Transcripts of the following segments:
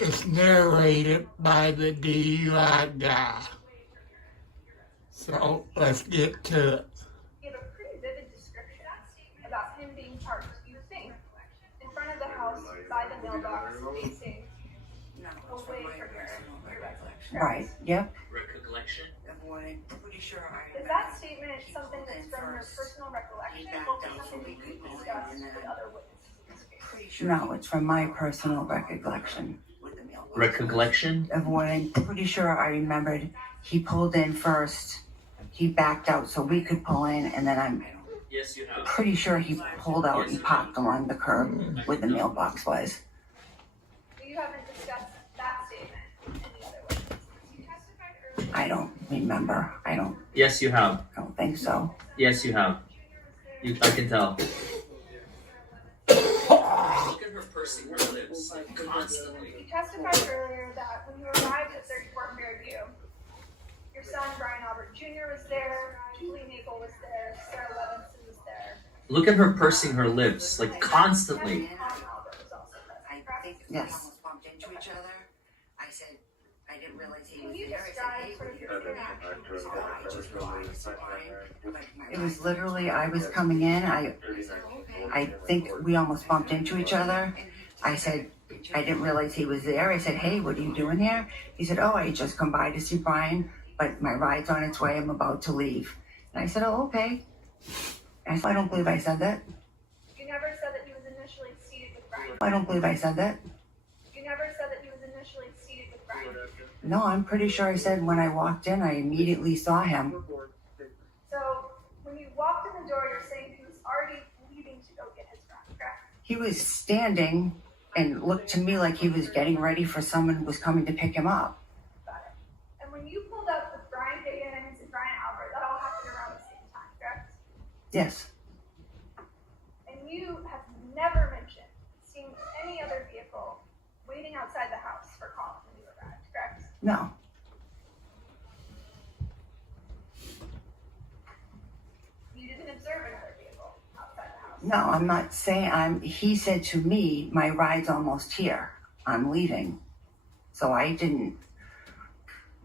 It's narrated by the DUI guy. So let's get to it. Give a pretty vivid description about him being parked, you think, in front of the house by the mailbox facing away from your recollection. Right, yep. Recollection? Pretty sure Is that statement something that's from your personal recollection or something that you discussed with other witnesses in this case? No, it's from my personal recollection. Recollection? Of what I'm pretty sure I remembered, he pulled in first, he backed out so we could pull in, and then I'm Yes, you have. pretty sure he pulled out and parked along the curb where the mailbox was. You haven't discussed that statement with any other witnesses. You testified earlier. I don't remember. I don't Yes, you have. think so. Yes, you have. I can tell. Look at her pursing her lips like constantly. You testified earlier that when you arrived at 34 Fairview, your son Brian Albert Jr. was there, Julie Nagel was there, Sarah Levinson was there. Look at her pursing her lips like constantly. And Tom Albert was also present, correct? Yes. almost bumped into each other. I said, I didn't realize he Can was you there. I said, describe hey, sort what of are you your doing? interaction? So I just realized why. It was literally, I was coming in, I think we almost bumped into each other. I said, I didn't realize he was there. I said, hey, what are you doing here? He said, oh, I just come by to see Brian, but my ride's on its way. I'm about to leave. And I said, oh, okay. I said, I don't believe I said that. You never said that he was initially seated with Brian. I don't believe I said that. You never said that he was initially seated with Brian. No, I'm pretty sure I said when I walked in, I immediately saw him. So when you walked in the door, you're saying he was already leaving to go get his friend, correct? He was standing and looked to me like he was getting ready for someone who was coming to pick him up. Got it. And when you pulled up with Brian Higgins and Brian Albert, that all happened around the same time, correct? Yes. And you have never mentioned seeing any other vehicle waiting outside the house for Colin when you arrived, correct? No. You didn't observe another vehicle outside the house. No, I'm not saying he said to me, my ride's almost here. I'm leaving. So I didn't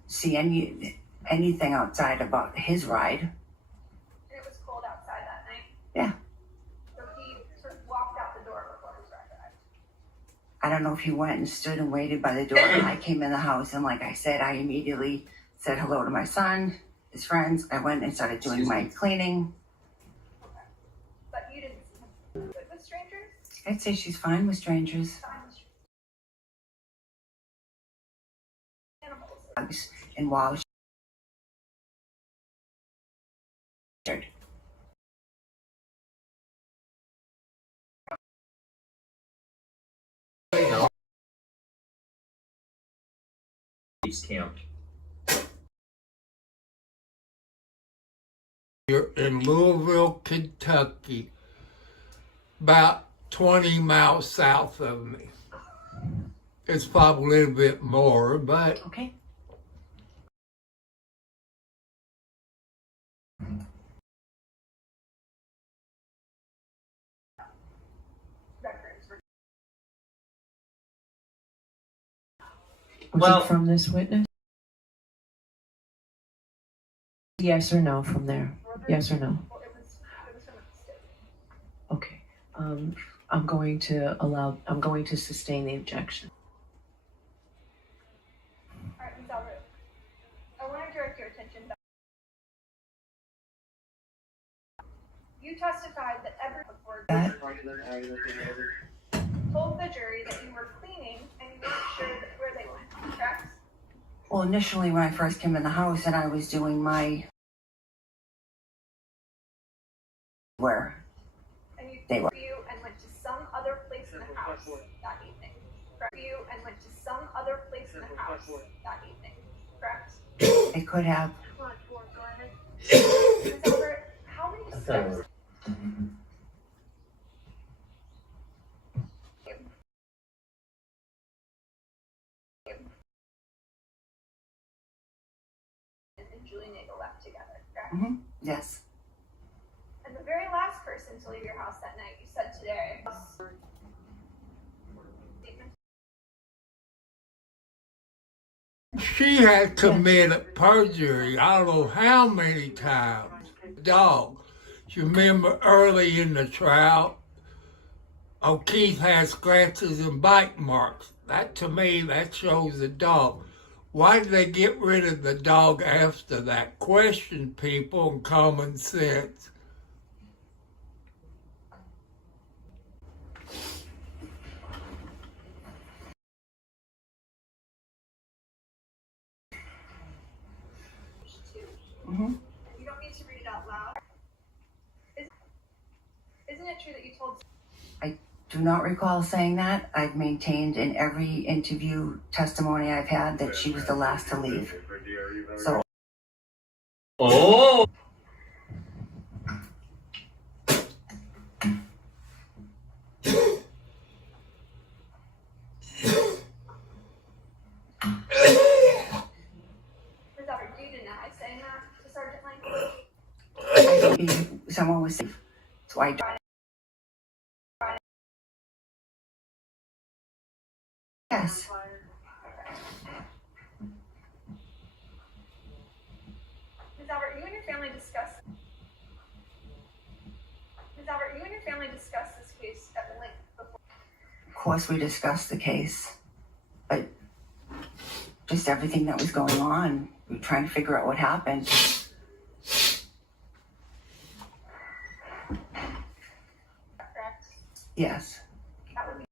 see anything outside about his ride. And it was cold outside that night. Yeah. So he sort of walked out the door before his ride arrived. I don't know if he went and stood and waited by the door and I came in the house, and like I said, I immediately said hello to my son, his friends. I went and started doing my cleaning. Okay. But you didn't see him good with strangers? I'd say she's fine with strangers. Fine with animals. And while He's camped. You're in Louisville, Kentucky, about 20 miles south of me. It's probably a little bit more, but okay. Records were Well- Was it from this witness? Yes or no from there? Yes or no? well, it was from a state. Okay. I'm going to sustain the objection. All right, Ms. Albert. I want to direct your attention back. You testified that every report told the jury that you were cleaning and you weren't sure where they went, correct? Well, initially when I first came in the house and I was doing my where And you They were. and went to some other place in the house that evening. Correct? You and went to some other place in the house that evening. Correct? it could have. Come on, go ahead. Ms. Albert, how many steps? And Julie Nagel left together, correct? Yes. And the very last person to leave your house that night, you said today, She had committed perjury, I don't know how many times. Dog. You remember early in the trial, O'Keefe had scratches and bite marks. That, to me, that shows the dog. Why did they get rid of the dog after that? Question people and common sense. Mhm. You don't need to read it out loud. Isn't it true that you told I do not recall saying that. I've maintained in every interview testimony I've had that she was the last to leave. So Oh! Ms. Albert, do you deny saying that to Sergeant Lang? I believe someone was safe. So I yes. Ms. Albert, you and your family discussed. Ms. Albert, you and your family discussed this case at length before. Of course, we discussed the case, but just everything that was going on, we were trying to figure out what happened. Correct? Yes. That would be.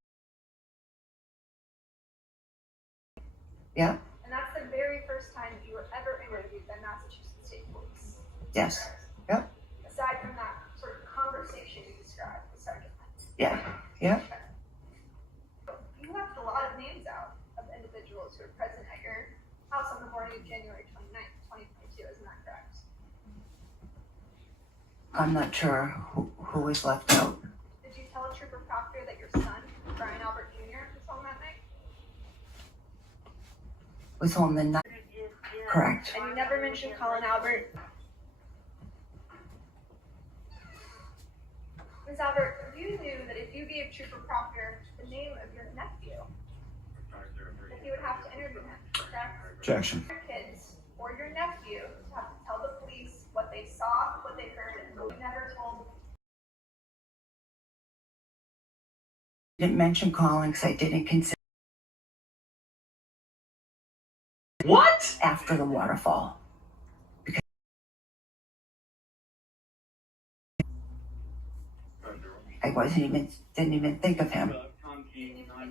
Yep. And that's the very first time you were ever interviewed by Massachusetts State Police. Yes. Yep. Aside from that sort of conversation you described with Sergeant Lang. Yeah. Yep. You left a lot of names out of individuals who were present at your house on the morning of January 29th, 2022. Isn't that correct? I'm not sure who was left out. Did you tell Trooper Proctor that your son, Brian Albert Jr., was home that night? Was home the night. Correct. And you never mentioned Colin Albert. Ms. Albert, you knew that if you gave Trooper Proctor the name of your nephew, that he would have to interview him, correct? Objection. Your kids or your nephew to have to tell the police what they saw, what they heard, and you never told. Didn't mention Colin because I didn't consider What? after the waterfall. Because I didn't even think of him.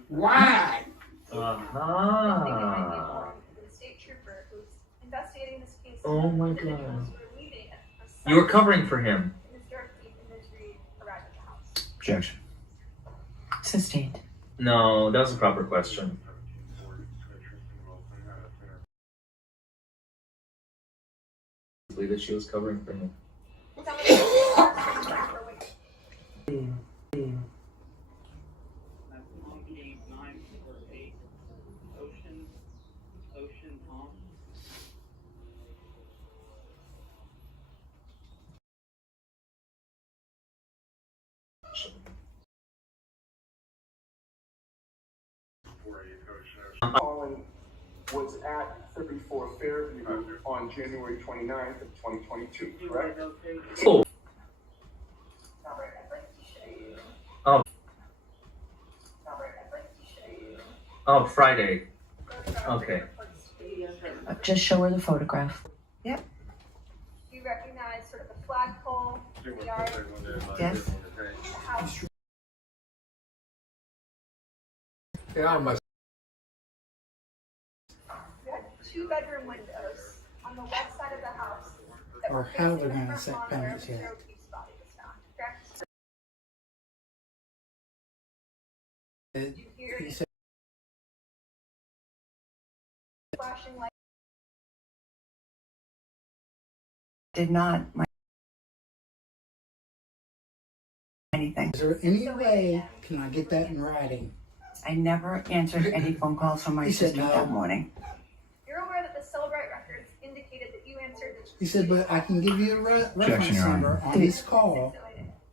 Why? Uh-huh. The state trooper who's investigating this case. Oh my individuals God. who were leaving it for You were some covering for him. Ms. Durkee and Ms. Reed arrived at the house. Objection. Sustained. No, that was a proper question. That she was covering for him. Tell me for which. Colin was at 34 Fairview on January 29th of 2022, correct? Oh. Robert, I'd like to show you. Oh. Robert, I'd like to show you. Oh, Friday. Photograph Okay. that reports to you. Just show her the photograph. Do you recognize sort of the flagpole, the yard, Yes. the house? Yeah, I'm a You had 2-bedroom windows on the west side of the house that Or were how facing they're the gonna front set lawn where penalties Mr. yet. O'Keefe's body was found, correct? It- Did you hear he any said- flashing lights? Did not anything. Is there any way can I get that in writing? I never answered any phone calls from my He said sister no. that morning. You're aware that the Celebrite records indicated that you answered the. He said, but I can give you a reference Your Honor. number on his call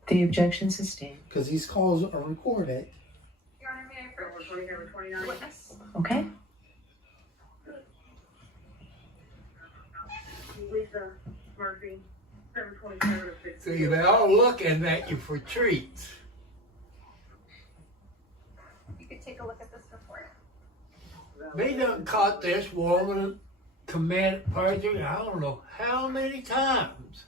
The objection sustained. because these calls are recorded. Your Honor, may I approach the witness? Okay? See, they're all looking at you for treats. You could take a look at this report. They done caught this woman committed perjury, I don't know how many times.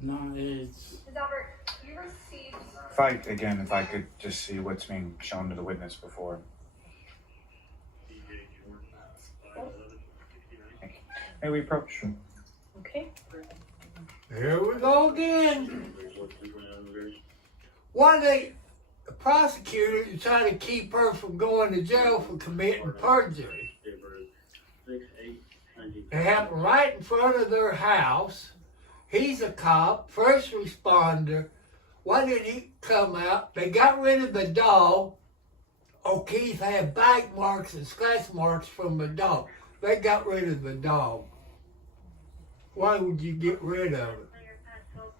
No, it's Ms. Albert, you received If I could just see what's being shown to the witness before. May we approach? Okay. Here we go again. Why the prosecutor is trying to keep her from going to jail for committing perjury. It happened right in front of their house. He's a cop, first responder. Why did he come out? They got rid of the dog. O'Keefe had bite marks and scratch marks from the dog. They got rid of the dog. Why would you get rid of it?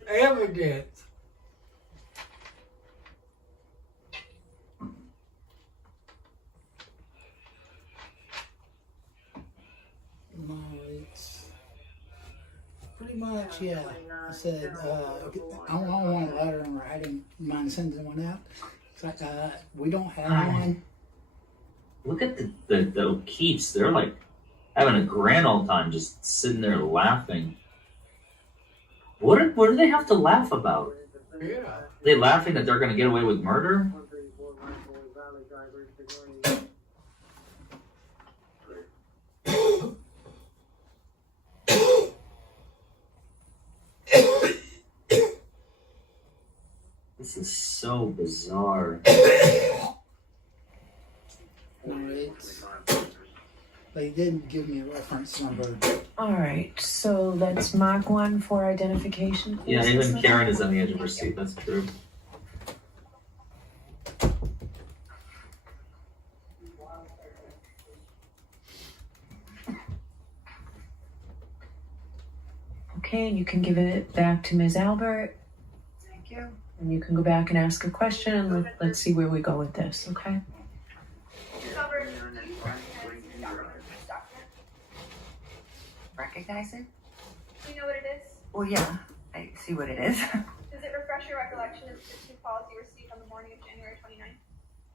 Evidence. no, it's pretty much yeah. I said I want a letter in writing. You mind sending one out? It's like we don't have one. Look at the O'Keefes. They're like having a grand old time, just sitting there laughing. What do they have to laugh about? Yeah. They laughing that they're going to get away with murder? This is so bizarre. No, it's they didn't give me a reference number. All right. So let's mark one for identification. Please. Yeah, even Karen is on the edge of her seat. That's true. Okay, and you can give it back to Ms. Albert, Thank you. and you can go back and ask a question, and let's see where we go with this. Okay. Ms. Albert, do you recognize the document? This document? Recognize it? Do you know what it is? Well, yeah, I see what it is. Does it refresh your recollection of the two calls you received on the morning of January 29th?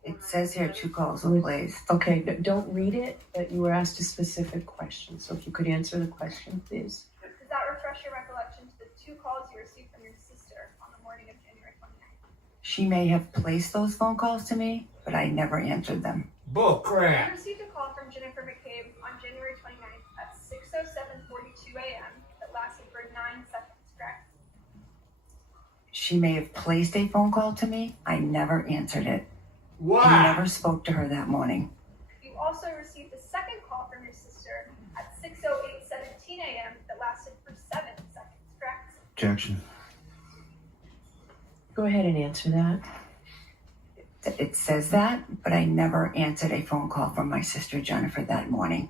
It says here 2 calls were placed. Okay, don't read it, but you were asked a specific question. So if you could answer the question, please. Does that refresh your recollection to the 2 calls you received from your sister on the morning of January 29th? She may have placed those phone calls to me, but I never answered them. Bull You crap. received a call from Jennifer McCabe on January 29th at 6:07:42 a.m. that lasted for 9 seconds, correct? She may have placed a phone call to me. I never answered it. I Why? never spoke to her that morning. You also received a second call from your sister at 6:08:17 a.m. that lasted for 7 seconds, correct? Objection. Go ahead and answer that. It says that, but I never answered a phone call from my sister Jennifer that morning.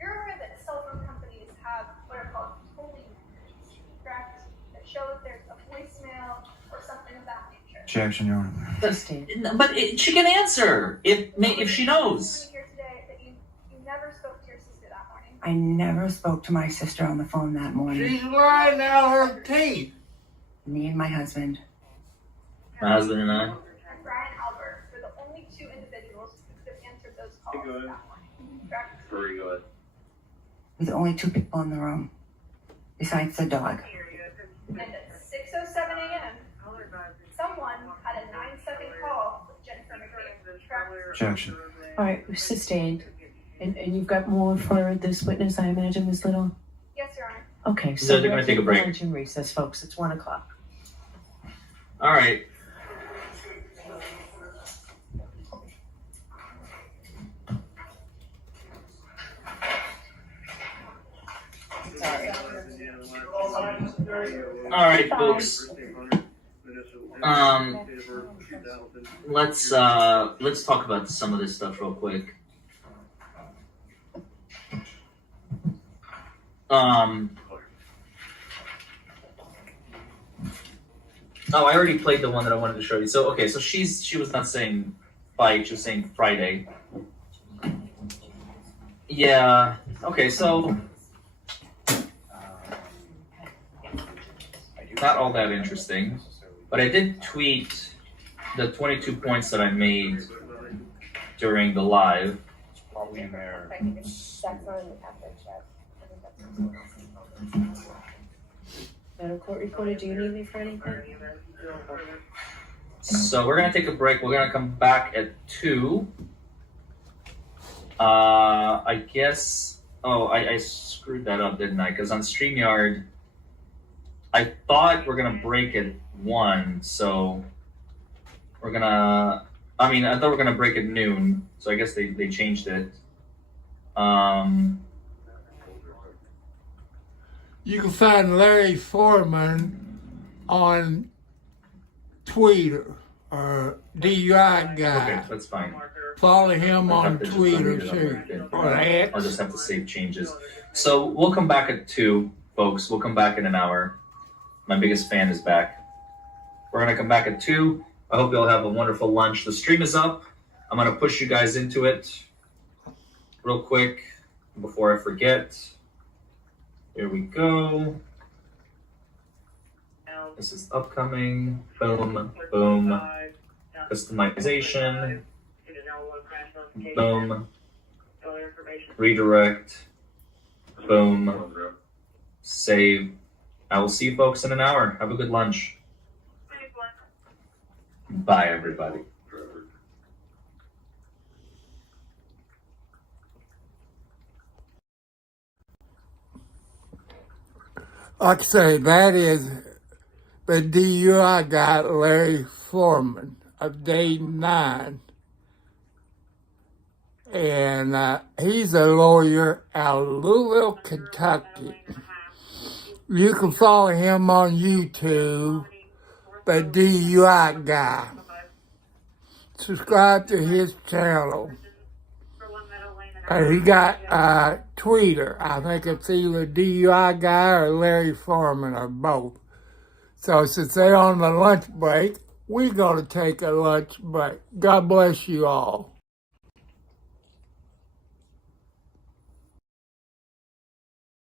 You're aware that cell phone companies have what are called tolling meters, correct? That show if there's a voicemail or something of that nature. Objection, Your Honor. Sustained. But she can answer if she knows. Here today that you never spoke to your sister that morning. I never spoke to my sister on the phone that morning. She's lying out her teeth. Me and my husband. My husband and I. And Brian Albert were the only 2 individuals who could have answered those calls that morning, correct? Very good. We're the only 2 people in the room, besides the dog. And at 6:07 a.m., someone had a 9-second call with Jennifer McCabe, correct? Objection. All right, sustained. And you've got more for this witness, I imagine, Ms. Little? Yes, Your Honor. Okay, So so they're gonna take a break. lunch and recess, folks. It's 1 o'clock. All right. All right, folks. Let's talk about some of this stuff real quick. Oh, I already played the one that I wanted to show you. So okay, so she was not saying fight, she was saying Friday. Yeah, Okay, so not all that interesting, but I did tweet the 22 points that I made during the live. It's probably in there. That's not in the package yet. I think that's Madam Court Reporter, do you need me for anything? So we're gonna take a break. We're gonna come back at 2. I guess. Oh, I screwed that up, didn't I? Because on StreamYard, I thought we're gonna break at 1. So we're gonna. I mean, I thought we were gonna break at noon. So I guess they changed it. You can find Larry Foreman on Twitter or DUI guy. Okay, that's fine. Follow him I'll on have to just Twitter delete it on too, LinkedIn. or X. I'll just have to save changes. So we'll come back at 2, folks. We'll come back in an hour. My biggest fan is back. We're gonna come back at 2. I hope you'll have a wonderful lunch. The stream is up. I'm gonna push you guys into it real quick before I forget. Here we go. This is upcoming. Boom, boom. Customization. Boom. Redirect. Boom. Save. I will see you folks in an hour. Have a good lunch. Bye, everybody. Like I say, that is the DUI guy, Larry Foreman of Day 9. And he's a lawyer out of Louisville, Kentucky. You can follow him on YouTube, the DUI guy. Subscribe to his channel. He got Twitter. I think it's either DUI guy or Larry Foreman or both. So since they're on the lunch break, we're going to take a lunch break. God bless you all.